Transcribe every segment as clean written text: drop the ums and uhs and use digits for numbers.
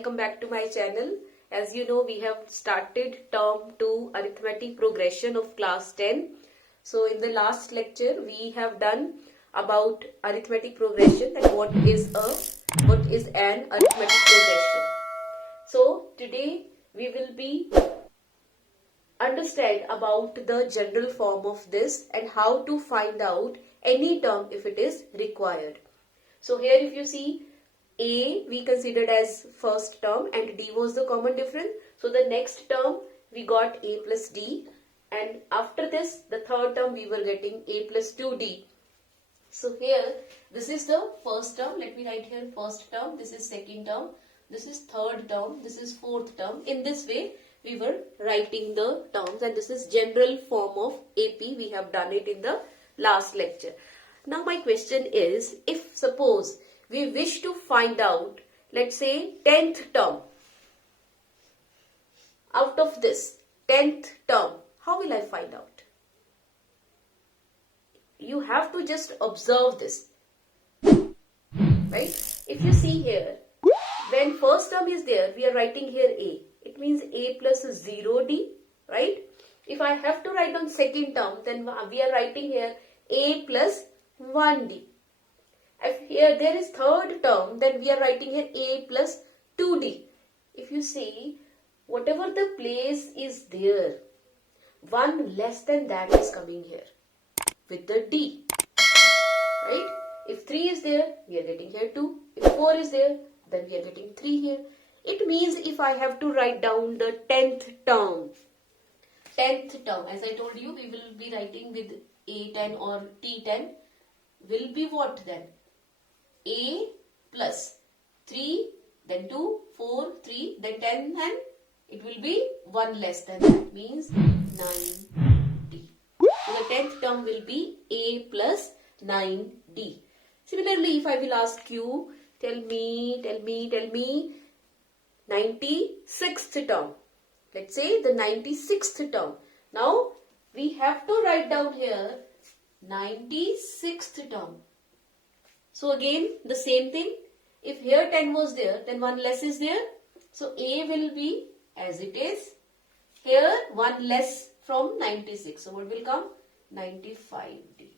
welcome back to my channel. As you know, we have started term 2 arithmetic progression of class 10. So in the last lecture we have done about arithmetic progression and what is an arithmetic progression. So today we will be understand about the general form of this and how to find out any term if it is required. So here if you see, A we considered as first term and D was the common difference. So the next term we got A plus D, and after this the third term we were getting A plus 2D. So here this is the first term. Let me write here first term, this is second term, this is third term, this is fourth term. In this way we were writing the terms, and this is general form of AP. We have done it in the last lecture. Now my question is, if suppose we wish to find out, let's say 10th term, out of this 10th term, how will I find out? You have to just observe this, right? If you see here, when first term is there, we are writing here A. It means A plus 0D, right? If I have to write on second term, then we are writing here A plus 1D. If here there is third term, then we are writing here A plus 2D. If you see, whatever the place is there, one less than that is coming here with the D, right? If 3 is there, we are getting here 2. If 4 is there, then we are getting 3 here. It means if I have to write down the 10th term, as I told you, we will be writing with A10 or T10, will be what then? A plus 3, then 2, 4, 3, then 10, and it will be 1 less than that, means 9D. So the 10th term will be A plus 9D. Similarly, if I will ask you, tell me 96th term. Let's say the 96th term. Now we have to write down here 96th term. So again the same thing. If here 10 was there, then 1 less is there. So A will be as it is. Here 1 less from 96. So what will come? 95D.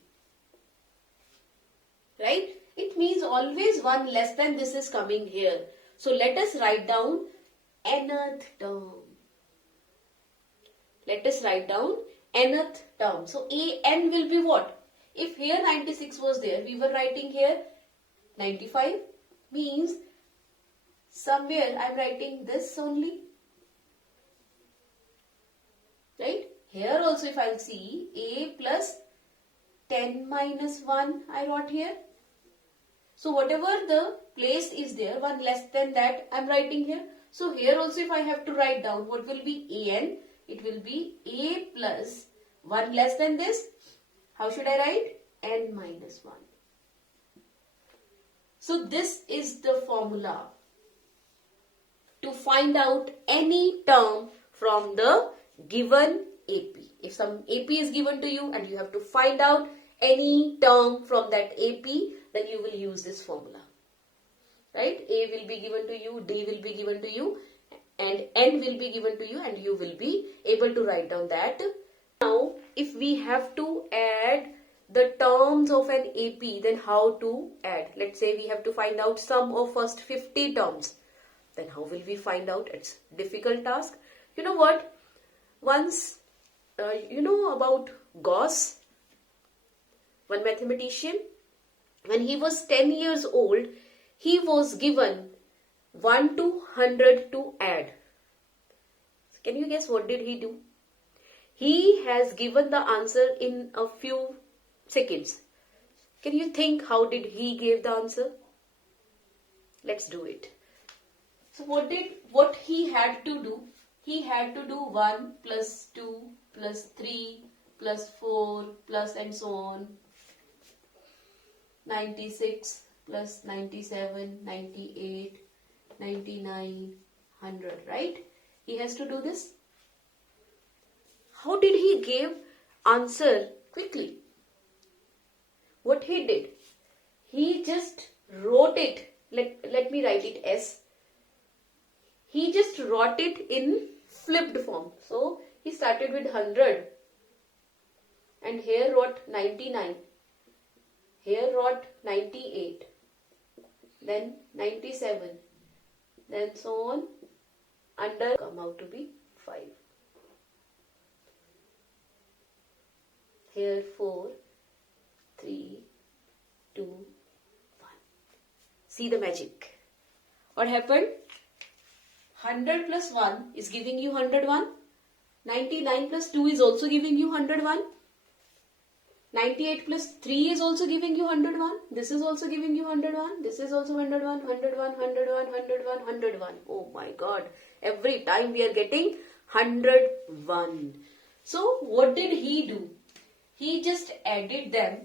Right? It means always 1 less than this is coming here. So let us write down nth term. Let us write down nth term. So n will be what? If here 96 was there, we were writing here 95, means somewhere I am writing this only. Right? Here also if I will see A plus 10 minus 1 I wrote here. So whatever the place is there, 1 less than that I am writing here. So here also if I have to write down, what will be an? It will be A plus 1 less than this. How should I write? N minus 1. So this is the formula to find out any term from the given AP. If some AP is given to you and you have to find out any term from that AP, then you will use this formula. Right? A will be given to you, D will be given to you, and N will be given to you, and you will be able to write down that. Now, if we have to add the terms of an AP, then how to add? Let's say we have to find out sum of first 50 terms. Then how will we find out? It's a difficult task. You know what? Once, you know about Gauss, one mathematician, when he was 10 years old, he was given 1 to 100 to add. Can you guess what did he do? He has given the answer in a few seconds. Can you think how did he give the answer? Let's do it. So what he had to do? He had to do 1 plus 2 plus 3 plus 4 plus and so on. 96 plus 97, 98, 99, 100, right? He has to do this. How did he give answer quickly? What he did? He just wrote it. Let me write it S. he just wrote it in flipped form. So he started with 100 and here wrote 99, here wrote 98, then 97, then so on, under come out to be 5. Here 4, 3, 2, 1. See the magic. What happened? 100 plus 1 is giving you 101. 99 plus 2 is also giving you 101. 98 plus 3 is also giving you 101. This is also giving you 101. This is also 101, 101, 101, 101, 101. Oh my God. Every time we are getting 101. So what did he do? He just added them.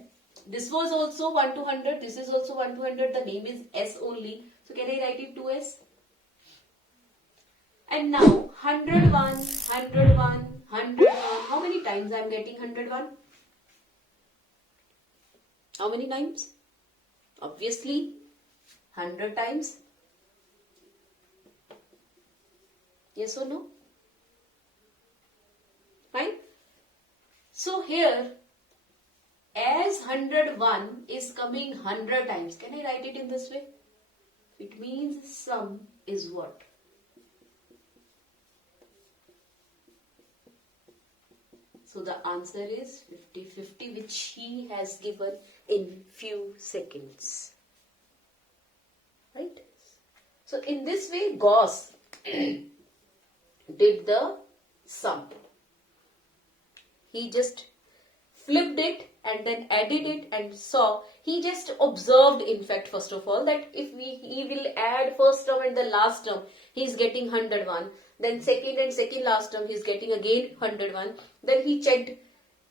This was also 1 to 100. This is also 1 to 100. The name is S only. So can I write it 2S? And now 101, 101, 101. How many times I am getting 101? How many times? Obviously 100 times. Yes or no? Fine. So here, as 101 is coming 100 times, can I write it in this way? It means sum is what? So the answer is 50-50, which he has given in few seconds. Right? So in this way, Gauss did the sum. He just flipped it and then added it and saw. He just observed, in fact, first of all, that if he will add first term and the last term, he is getting 101. Then second and second last term, he is getting again 101. Then he checked,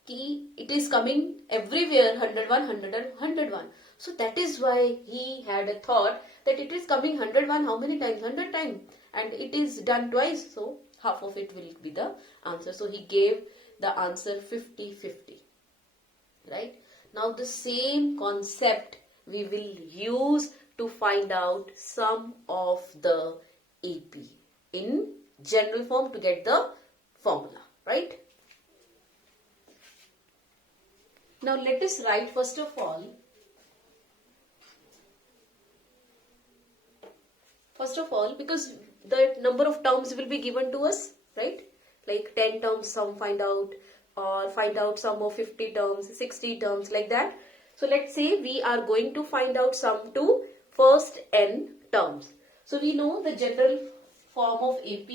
it is coming everywhere 101, 101, 101. So that is why he had a thought that it is coming 101, how many times? 100 times. And it is done twice, so half of it will be the answer. So he gave the answer 50-50. Right? Now the same concept we will use to find out sum of the AP in general form to get the formula. Right? Now let us write first of all. Because the number of terms will be given to us, right? Like 10 terms sum find out, or find out sum of 50 terms, 60 terms, like that. So let's say we are going to find out sum to first n terms. So we know the general form of AP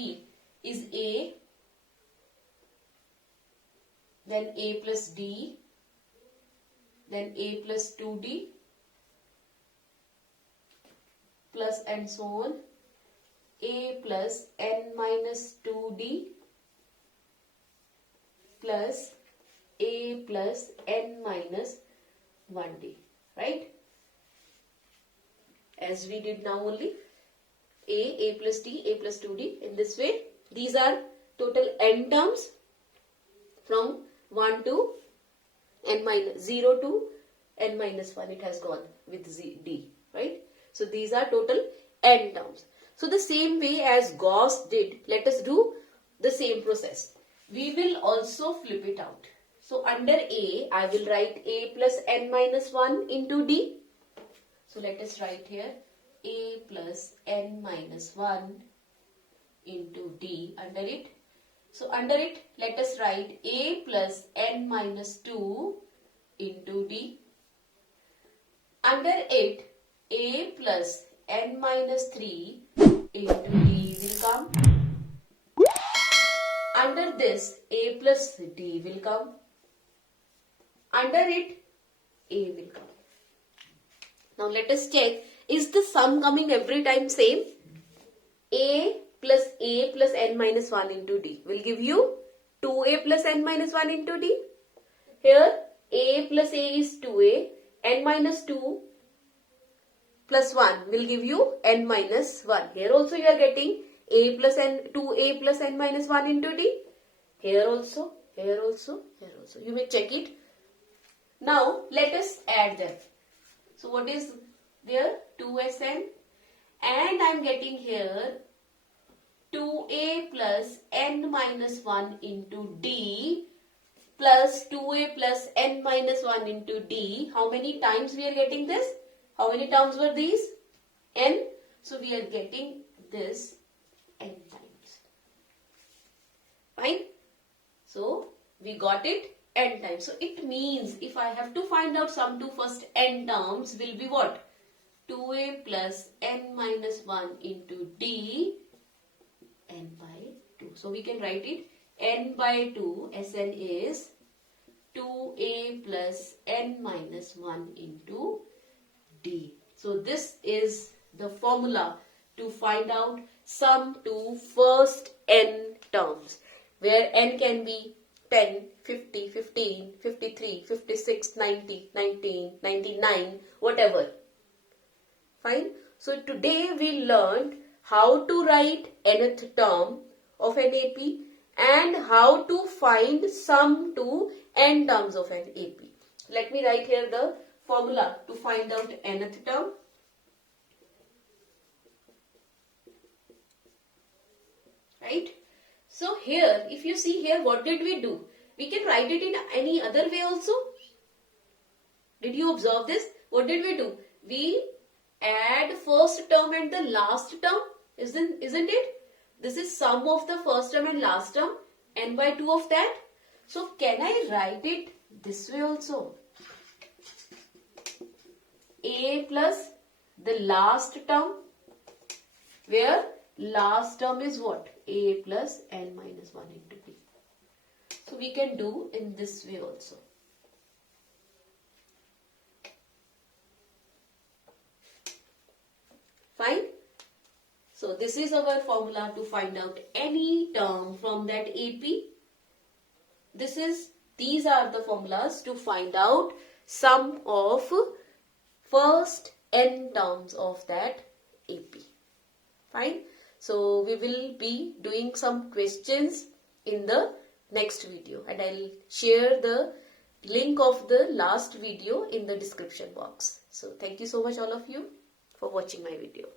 is A, then A plus D, then A plus 2D, plus and so on, A plus n minus 2D, plus A plus n minus 1D, right? As we did now only, A plus D, A plus 2D. In this way, these are total n terms from 1 to n minus 0 to n minus 1. It has gone with D, right? So these are total n terms. So the same way as Gauss did, let us do the same process. We will also flip it out. So under A, I will write A plus n minus 1 into D. So let us write here A plus n minus 1 into D under it. So under it, let us write A plus n minus 2 into D. Under it, A plus n minus 3 into D will come. Under this, A plus D will come. Under it, A will come. Now let us check, is the sum coming every time same? A plus n minus 1 into D will give you 2A plus n minus 1 into D. Here, A plus A is 2A, n minus 2 plus 1 will give you n minus 1. Here also you are getting A plus n, 2A plus n minus 1 into D. Here also, here also, here also. You may check it. Now let us add them. So what is there? 2Sn, and I am getting here 2a plus n minus 1 into d plus 2a plus n minus 1 into d. How many times we are getting this? How many terms were these? N. So we are getting this n times. Fine. So we got it n times. So it means if I have to find out sum to first n terms will be what? 2a plus n minus 1 into d n by 2. So we can write it n by 2. Sn is 2a plus n minus 1 into d. So this is the formula to find out sum to first n terms, where n can be 10, 50, 15, 53, 56, 90, 19, 99, whatever. Fine. So today we learned how to write nth term of an AP and how to find sum to n terms of an AP. Let me write here the formula to find out nth term. Right? So here, if you see here, what did we do? We can write it in any other way also. Did you observe this? What did we do? We add first term and the last term, isn't it? This is sum of the first term and last term, n by 2 of that. So can I write it this way also? A plus the last term, where last term is what? A plus n minus 1 into b. So we can do in this way also. Fine. So this is our formula to find out any term from that AP. These are the formulas to find out sum of first n terms of that AP. Fine. So we will be doing some questions in the next video, and I'll share the link of the last video in the description box. So thank you so much all of you for watching my video.